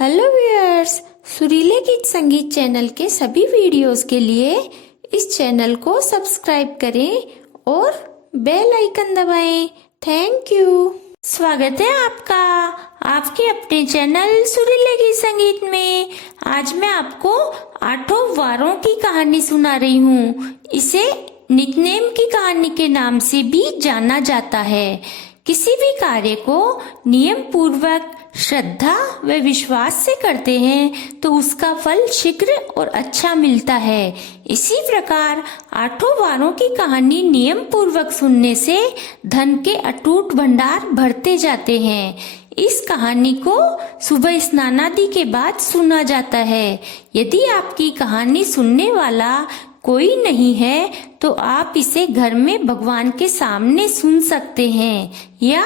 Hello viewers, सुरीले गीत संगीत channel के सभी वीडियोस के लिए इस चैनल को सब्सक्राइब करें और बेल आइकन दबाएं। Thank you. स्वागत है आपका आपके अपने चैनल सुरीले गीत संगीत में। आज मैं आपको 8 वारों की कहानी सुना रही हूँ। इसे निकनेम की कहानी के नाम से भी जाना जाता है। किसी भी कार्य को नियम पूर्वक श्रद्धा व विश्वास से करते हैं तो उसका फल शीघ्र और अच्छा मिलता है। इसी प्रकार 8 वारों की कहानी नियम पूर्वक सुनने से धन के अटूट भंडार भरते जाते हैं। इस कहानी को सुबह स्नानादि के बाद सुना जाता है। यदि आपकी कहानी सुनने वाला कोई नहीं है तो आप इसे घर में भगवान के सामने सुन सकते हैं या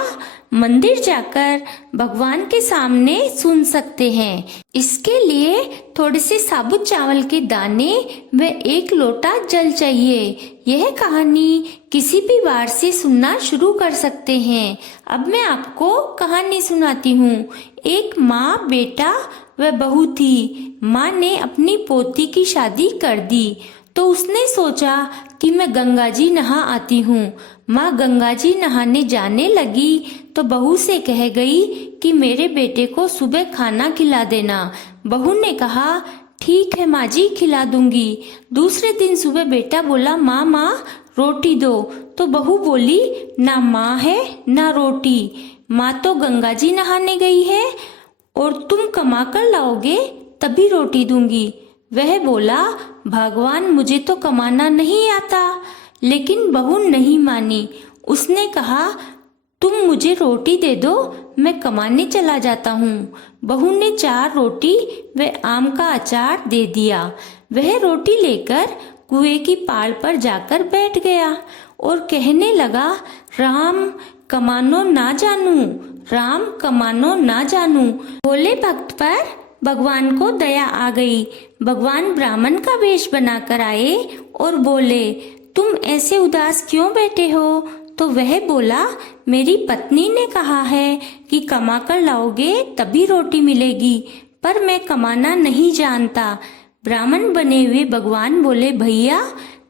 मंदिर जाकर भगवान के सामने सुन सकते हैं। इसके लिए थोड़े से साबुत चावल के दाने व 1 लोटा जल चाहिए। यह कहानी किसी भी वार से सुनना शुरू कर सकते हैं। अब मैं आपको कहानी सुनाती हूँ। एक माँ, बेटा व बहू थी। माँ ने अपनी पोती की शादी कर दी तो उसने सोचा कि मैं गंगा जी नहा आती हूँ। माँ गंगा जी नहाने जाने लगी तो बहू से कह गई कि मेरे बेटे को सुबह खाना खिला देना। बहू ने कहा ठीक है माँ जी, खिला दूंगी। दूसरे दिन सुबह बेटा बोला माँ रोटी दो। तो बहू बोली ना माँ है ना रोटी, माँ तो गंगा जी नहाने गई है और तुम कमा कर लाओगे तभी रोटी दूंगी। वह बोला भगवान मुझे तो कमाना नहीं आता। लेकिन बहू नहीं मानी। उसने कहा तुम मुझे रोटी दे दो, मैं कमाने चला जाता हूँ। बहू ने 4 रोटी व आम का अचार दे दिया। वह रोटी लेकर कुएं की पाल पर जाकर बैठ गया और कहने लगा राम कमानो ना जानू, राम कमानो ना जानू। भोले भक्त पर भगवान को दया आ गई। भगवान ब्राह्मण का वेश बनाकर आए और बोले तुम ऐसे उदास क्यों बैठे हो? तो वह बोला मेरी पत्नी ने कहा है कि कमा कर लाओगे तभी रोटी मिलेगी, पर मैं कमाना नहीं जानता। ब्राह्मण बने हुए भगवान बोले भैया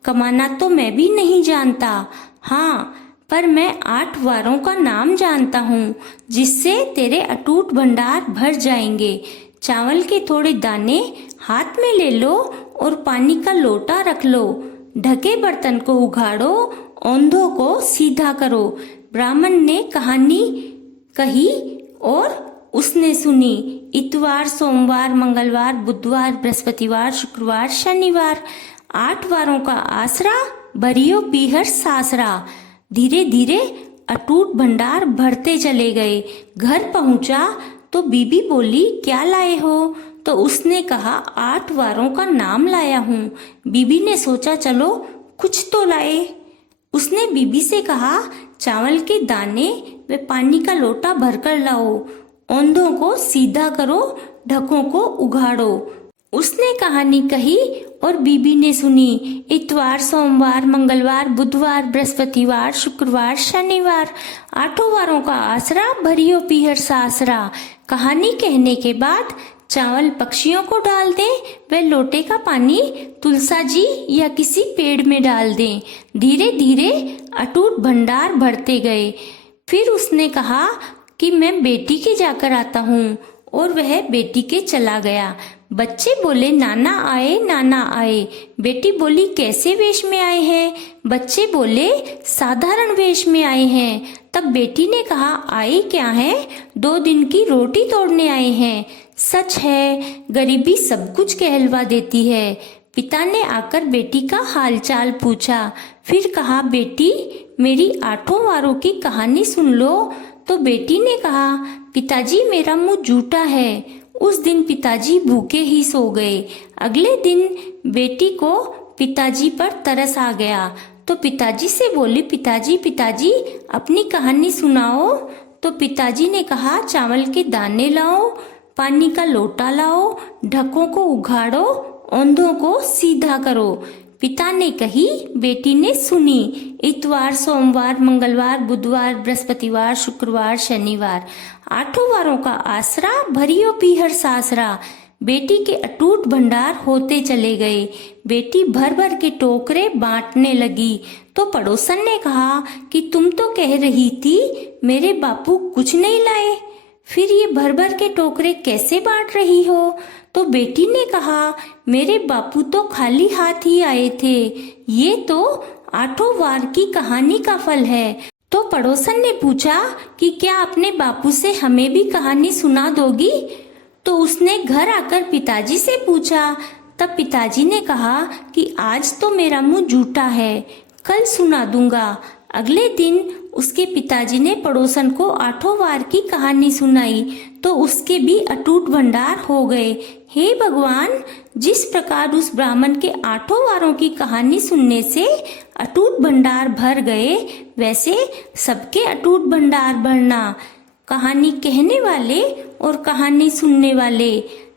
कमाना तो मैं भी नहीं जानता, हाँ पर मैं 8 वारों का नाम जानता हूँ जिससे तेरे अटूट भंडार भर जाएंगे। चावल के थोड़े दाने हाथ में ले लो और पानी का लोटा रख लो। ढके बर्तन को उघाड़ो, औंधों को सीधा करो। ब्राह्मण ने कहानी कही और उसने सुनी। इतवार, सोमवार, मंगलवार, बुधवार, बृहस्पतिवार, शुक्रवार, शनिवार 8 वारों का आसरा, भरियो पीहर सासरा। धीरे धीरे अटूट भंडार भरते चले गए। घर पहुंचा तो बीबी बोली क्या लाए हो? तो उसने कहा 8 वारों का नाम लाया हूँ। बीबी ने सोचा चलो कुछ तो लाए। उसने बीबी से कहा चावल के दाने व पानी का लोटा भरकर लाओ, औंधों को सीधा करो, ढकों को उघाड़ो। उसने कहानी कही और बीबी ने सुनी। इतवार, सोमवार, मंगलवार, बुधवार, बृहस्पतिवार, शुक्रवार, शनिवार 8 वारों का आसरा, भरियो पीहर सासरा। कहानी कहने के बाद चावल पक्षियों को डाल दें व लोटे का पानी तुलसा जी या किसी पेड़ में डाल दें। धीरे धीरे अटूट भंडार भरते गए। फिर उसने कहा कि मैं बेटी के जाकर आता हूँ और वह बेटी के चला गया। बच्चे बोले नाना आए, नाना आए। बेटी बोली कैसे वेश में आए हैं? बच्चे बोले साधारण वेश में आए हैं। तब बेटी ने कहा आए क्या है? 2 दिन की रोटी तोड़ने आए हैं। सच है, गरीबी सब कुछ कहलवा देती है। पिता ने आकर बेटी का हालचाल पूछा। फिर कहा बेटी मेरी 8 वारों की कहानी सुन लो। तो बेटी ने कहा पिताजी मेरा मुंह जूठा है। उस दिन पिताजी भूखे ही सो गए। अगले दिन बेटी को पिताजी पर तरस आ गया तो पिताजी से बोली पिताजी पिताजी अपनी कहानी सुनाओ। तो पिताजी ने कहा चावल के दाने लाओ, पानी का लोटा लाओ, ढकों को उघाड़ो, औंधों को सीधा करो। पिता ने कही, बेटी ने सुनी। इतवार, सोमवार, मंगलवार, बुधवार, बृहस्पतिवार, शुक्रवार, शनिवार, 8 वारों का आसरा, भरियो पीहर सासरा। बेटी के अटूट भंडार होते चले गए। बेटी भर भर के टोकरे बांटने लगी तो पड़ोसन ने कहा कि तुम तो कह रही थी मेरे बापू कुछ नहीं लाए, फिर ये भर भर के टोकरे कैसे बांट रही हो? तो बेटी ने कहा, मेरे बापू तो खाली हाथ ही आए थे, ये तो 8 वार की कहानी का फल है। तो पड़ोसन ने पूछा कि क्या अपने बापू से हमें भी कहानी सुना दोगी? तो उसने घर आकर पिताजी से पूछा। तब पिताजी ने कहा कि आज तो मेरा मुंह झूठा है, कल सुना दूंगा। अगले दिन उसके पिताजी ने पड़ोसन को 8 वार की कहानी सुनाई तो उसके भी अटूट भंडार हो गए। हे भगवान, जिस प्रकार उस ब्राह्मण के 8 वारों की कहानी सुनने से अटूट भंडार भर गए, वैसे सबके अटूट भंडार भरना। कहानी कहने वाले और कहानी सुनने वाले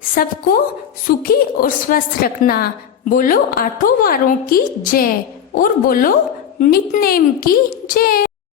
सबको सुखी और स्वस्थ रखना। बोलो 8 वारों की जय और बोलो नित्य नेम की जय।